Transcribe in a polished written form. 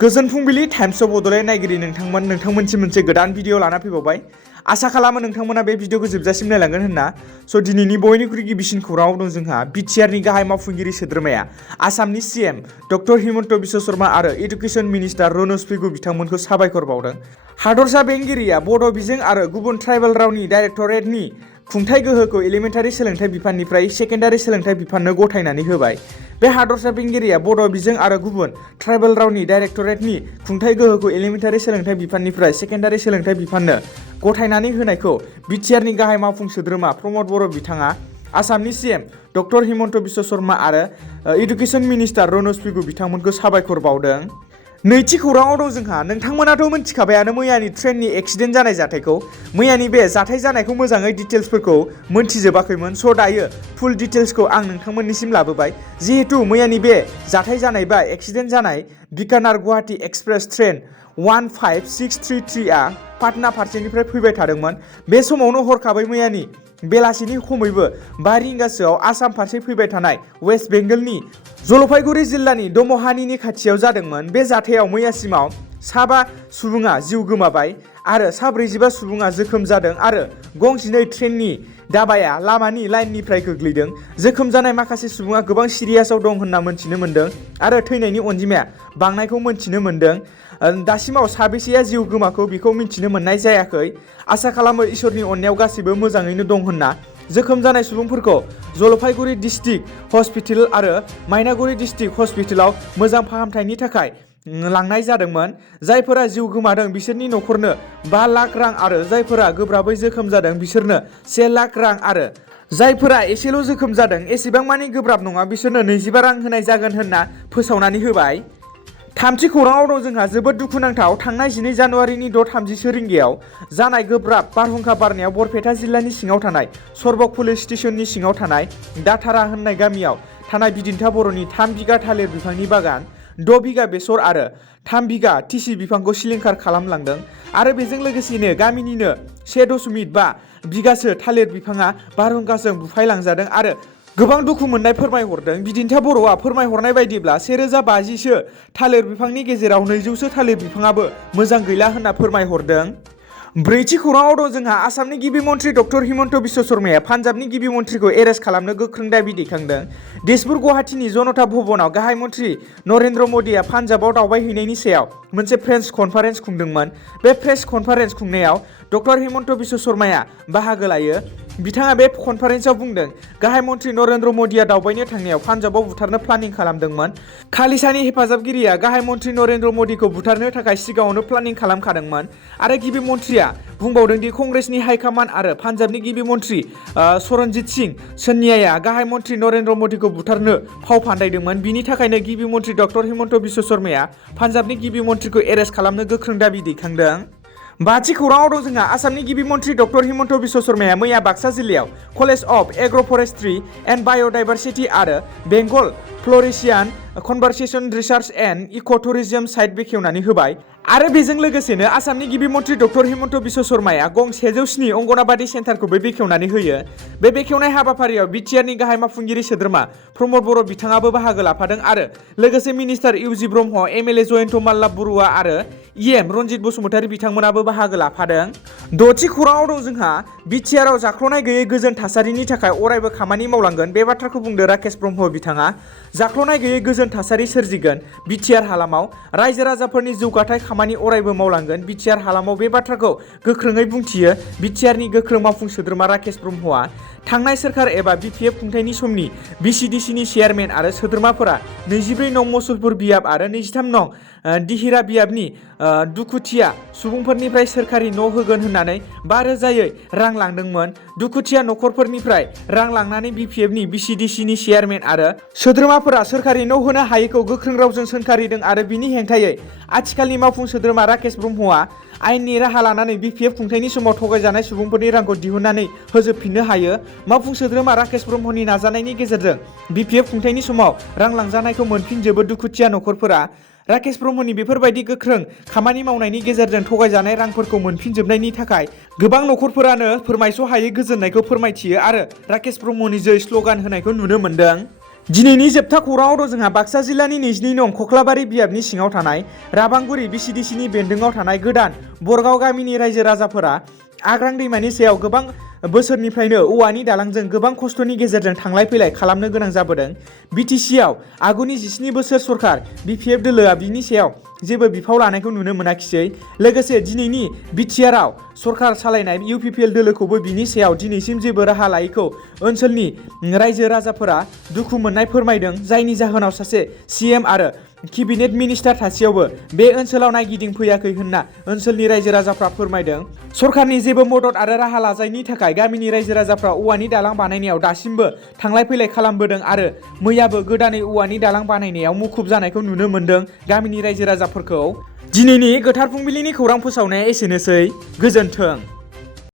गोजोन फुंबिलि times of Bodoland नायगिरि नोंथांमोनसिम मोनसे गोदान भिडिअ लाना फैबावबाय। आसा खालामो नोंथांमोना बे भिडिअखौ जोबजासिम नायलांगोन होनना। स' दिनैनि बयनिख्रुइ गिबिसिन खौराङाव दं जोंहा बिटिआरनि गाहाय मावफुंगिरि सोद्रोमाया आसामनि सीएम डक्टर हिमन्त बिश्व शर्मा आरो एडुकेशन मिनिस्टार रनज पेगु बिथांमोनखौ साबायखर बावदों। हादरसा बेंगिरिया बड' बिजों आरो गुबुन ट्राइबेल रावनि डाइरेक्टरेटनि खुंथाय गोहोखौ एलिमेन्टारि सोलोंथाइ बिफाननिफ्राय सेकेन्डारि सोलोंथाइ बिफाननो गथायनानै होबाय। बे हादरसा बेंगिरिया बड' बिजों आरो गुबुन ट्राइबेल रावनि डाइरेक्टरेटनि खुंथाय गोहोखौ एलिमेन्टारि सोलोंथाइ बिफाननिफ्राय सेकेन्डारि सोलोंथाइ बिफाननो गथायनानै होनायखौ बिटिआरनि गाहाय मावफुं सोद्रोमा प्रमद बर' बिथाङा आसामनि सीएम डक्टर हिमन्त बिश्व शर्मा आरो एडुकेशन मिनिस्टार रनज पेगु बिथांमोनखौ साबायखर बावदों। नैथि खौराङाव दं जोंहा नोंथांमोनाथ' मिथिखाबायानो मैयानि ट्रेननि एक्सिडेन्ट जानाय जाथायखौ। मैयानि बे जाथाय जानायखौ मोजाङै डिटेल्सफोरखौ मोनथिजोबाखैमोन। स' दायो फुल डिटेल्सखौ आं नोंथांमोननिसिम लाबोबाय। जिहेतु मैयानि बे जाथाय जानाय बा एक्सिडेन्ट जानाय बिकानेर गुवाहाटी एक्सप्रेस ट्रेन 15633 आ पाटना फारसेनिफ्राय फैबाय थादोंमोन। बे समावनो हरखाबै मैयानि बेलासिनि खमैबो 5 रिंगासोआव आसाम फारसे फैबाय थानाय वेस्ट बेंगलनि जलपाइगुरि जिल्लानि दमहानिनि खाथियाव जादोंमोन। बे जाथायाव मैयासिमाव 7 सुबुङा जिउ गोमाबाय आरो 45 सुबुङा जोखोम जादों आरो गंजिनै ट्रेननि दाबाया लामानि लाइननिफ्राय गोग्लैदों। जोखोम जानाय माखासे सुबुङा गोबां सिरियासआव दं होनना मोनथिनो मोन्दों आरो थैनायनि अनजिमाया बांनायखौ मोनथिनो मोन्दों। दासिमाव साबेसेया जिउ गोमाखौ बेखौ मिन्थिनो मोननाय जायाखै। आसा खालामो इसोरनि अननायाव गासैबो मोजाङैनो दं होनना। जोखोम जानाय सुबुंफोरखौ जलपाइगुरि डिस्ट्रिक्ट हस्पिटाल आरो मायनागुरि डिस्ट्रिक्ट हस्पिटालाव मोजां फाहामथायनि थाखाय लांनाय जादोंमोन। जायफोरा जिउ गोमादों बिसोरनि न'खरनो 5 लाख रां आरो जायफोरा गोब्राबै जोखोम जादों बिसोरनो 1 लाख रां आरो जायफोरा एसेल' जोखोम जादों एसेबां मानि गोब्राब नङा बिसोरनो 25 रां होनाय जागोन होनना फोसावनानै होबाय। थामथि खौराङाव दं जोंहा जोबोद दुखुनांथाव थांनाय 12 जानुवारिनि 6:30 रिंगायाव जानाय गोब्राब बारहुंखा बारनायाव बरपेटा जिल्लानि सिङाव थानाय सरबक पुलिस स्टेशननि सिङाव थानाय दाथारा होननाय गामियाव थानाय बिदिन्था बर'नि 3 बिगा थालिर बिफांनि बागान, 6 बिगा बेसर आरो 3 बिगा टिसि बिफांखौ सिलिंखार खालामलांदों आरो बेजों लोगोसेनो गामिनिनो 1.5 बिगासो थालिर बिफाङा बारहुंखाजों बुफायलांजादों आरो गोबां दुखु मोननाय फोरमायहरदों। बिदिन्था बर'आ फोरमायहरनाय बायदिब्ला 1050सो थालिर बिफांनि गेजेराव 200सो थालिर बिफाङाबो मोजां गैला होनना फोरमायहरदों। ब्रैथि खौराङाव दं जोंहा आसामनि गिबि मन्थ्रि डक्टर हिमन्त बिश्व शर्माया पान्जाबनि गिबि मन्थ्रिखौ एरेस्ट खालामनो गोख्रों दाबि दैखांदों। दिसपुर गुवाहाटीनि जनता भवनाव गाहाय मन्थ्रि नरेन्द्र मदिया पान्जाबाव दावबायहैनायनि सायाव मोनसे प्रेस कनफारेन्स खुंदोंमोन। बे प्रेस कनफारेन्स खुंनायाव डक्टर हिमन्त बिश्व शर्माया बाहागो लायो। बिथाङा बे कनफारेन्सआव बुंदों गाहाय मन्थ्रि नरेन्द्र मदिया दावबायनो थांनायाव पान्जाबाव बुथारनो प्लानिं खालामदोंमोन। खालिसानि हेफाजाबगिरिया गाहाय मन्थ्रि नरेन्द्र मदिखौ बुथारनो थाखाय सिगाङावनो प्लानिं खालामखादोंमोन आरो गिबि मन्थ्रिया बुंबावदों दि कंग्रेसनि हाइकमान्ड आरो पान्जाबनि गिबि मन्थ्रि चरणजीत सिं सन्नियाया गाहाय मन्थ्रि नरेन्द्र मदिखौ बुथारनो फाव फान्दायदोंमोन। बिनि थाखायनो गिबि मन्थ्रि डक्टर हिमन्त बिश्व शर्माया पान्जाबनि गिबि मन्थ्रिखौ एरेस्ट खालामनो गोख्रों दाबि दैखांदों। बाथि खौराङाव दं जोंहा आसामनि गिबि मन्थ्रि डक्टर हिमन्त बिश्व शर्माया मैया बाक्सा जिल्लायाव कलेज अफ एग्र' फरेस्ट्रि एन्ड बाय'डाइभारसिटि आरो बेंगल फ्ल'रिसियान कनभारसेसन रिसार्च एन्ड इक' टुरिजम साइट बेखेवनानै होबाय आरो बेजों लोगोसेनो आसामनि गिबि मन्थ्रि डक्टर हिमन्त बिश्व शर्माया गं 107 अंगनाबादि सेन्टारखौबो बेखेवनानै होयो। बे बेखेवनाय हाबाफारियाव बिटिआरनि गाहाय मावफुंगिरि सोद्रोमा प्रमद बर' बिथाङाबो बाहागो लाफादों आरो लोगोसे मिनिस्टार इउजि ब्रह्म, एमएलए जयन्त माल्ला बरुवा आरो इएम रन्जित बसुमतारी बिथांमोनाबो बाहागो लाफादों। द'थि खौराङाव दं जोंहा बिटिआरआव जाख्ल'नाय गैयै गोजोन थासारिनि थाखाय अरायबो खामानि मावलांगोन। बे बाथ्राखौ बुंदों राकेश ब्रह्म बिथाङा। जाख्ल'नाय गैयै गोजोन थासारि सोरजिगोन बिटिआर हालामाव रायजो राजाफोरनि जौगाथाय खामानि अरायबो मावलांगोन। बिटिआर हालामाव बे बाथ्राखौ गोख्रोङै बुंथियो बिटिआरनि गोख्रों मावफुं सोद्रोमा राकेश ब्रह्मआ। थांनाय सोरखार एबा बिपिएफ खुंथायनि समनि बिसिडिसिनि चेयारमेन आरो सोद्रोमाफोरा 24 नं मुसलपुर बियाब आरो 23 नं दिहिरा बियाबनि दुखुथिया सुबुंफोरनिफ्राय सोरखारि न' होगोन होननानै 5,000यै रां लांदोंमोन। दुखुथिया न'खरफोरनिफ्राय रां लांनानै बिपिएफनि बिसिडिसिनि चेयारमेन आरो सोद्रोमाफोरा सोरखारि न' होनो हायैखौ गोख्रों रावजों सोंखारिदों आरो बिनि हेंथायै आथिखालनि मावफुं सोद्रोमा राकेश ब्रह्मआ आयेननि राहा लानानै बिपिएफ खुंथायनि समाव थगायजानाय सुबुंफोरनि रांखौ दिहुननानै होजोबफिननो हायो। मावफुं सोद्रोमा राकेश ब्रह्मनि नाजानायनि गेजेरजों बिपिएफ खुंथायनि समाव रां लांजानायखौ मोनफिनजोबो दुखुथिया न'खरफोरा। राकेश ब्रह्मनि बेफोरबायदि गोख्रों खामानि मावनायनि गेजेरजों थगायजानाय रांफोरखौ मोनफिनजोबनायनि थाखाय गोबां न'खरफोरानो फोरमायस' हायै गोजोननायखौ फोरमायथियो आरो राकेश ब्रह्मनि जै स्ल'गान होनायखौ नुनो मोन्दों। दिनैनि जोबथा खौराङाव दं जोंहा बाक्सा जिल्लानि 22 नं खख्लाबारि बियाबनि सिङाव थानाय राबांगुरि बिसिडिसिनि बेन्दोङाव थानाय गोदान बरगाव गामिनि रायजो राजाफोरा आग्रां दैमानि सायाव गोबां बोसोरनिफ्रायनो औवानि दालांजों गोबां खस्थ'नि गेजेरजों थांलाय फैलाय खालामनो गोनां जाबोदों। बिटिसिआव आगुनि 17 बोसोर सरखार बिपिएफ दोलोआ बिनि सायाव जेबो बिफाव लानायखौ नुनो मोनाखिसै। लोगोसे दिनैनि बिटिआरआव सरखार सालायनाय इउपिपिएल दोलोखौबो बिनि सायाव दिनैसिम जेबो राहा लायैखौ ओनसोलनि रायजो राजाफोरा दुखु मोननाय फोरमायदों। जायनि जाहोनाव सासे सीएम आरो केबिनेट मिनिस्टार थासेयावबो बे ओनसोलाव नायगिदिंफैयाखै होनना ओनसोलनि रायजो राजाफ्रा फोरमायदों। सरखारनि जेबो मदद आरो राहा लाजायैनि थाखाय गामिनि रायजो राजाफ्रा औवानि दालां बानायनायाव दासिमबो थांलाय फैलाय खालामबोदों आरो मैयाबो गोदानै औवानि दालां बानायनायाव मुखुब जानायखौ नुनो मोन्दों गामिनि रायजो राजाफोरखौ। दिनैनि गोथार फुंबिलिनि खौरां फोसावनाया एसेनोसै। गोजोन्थों।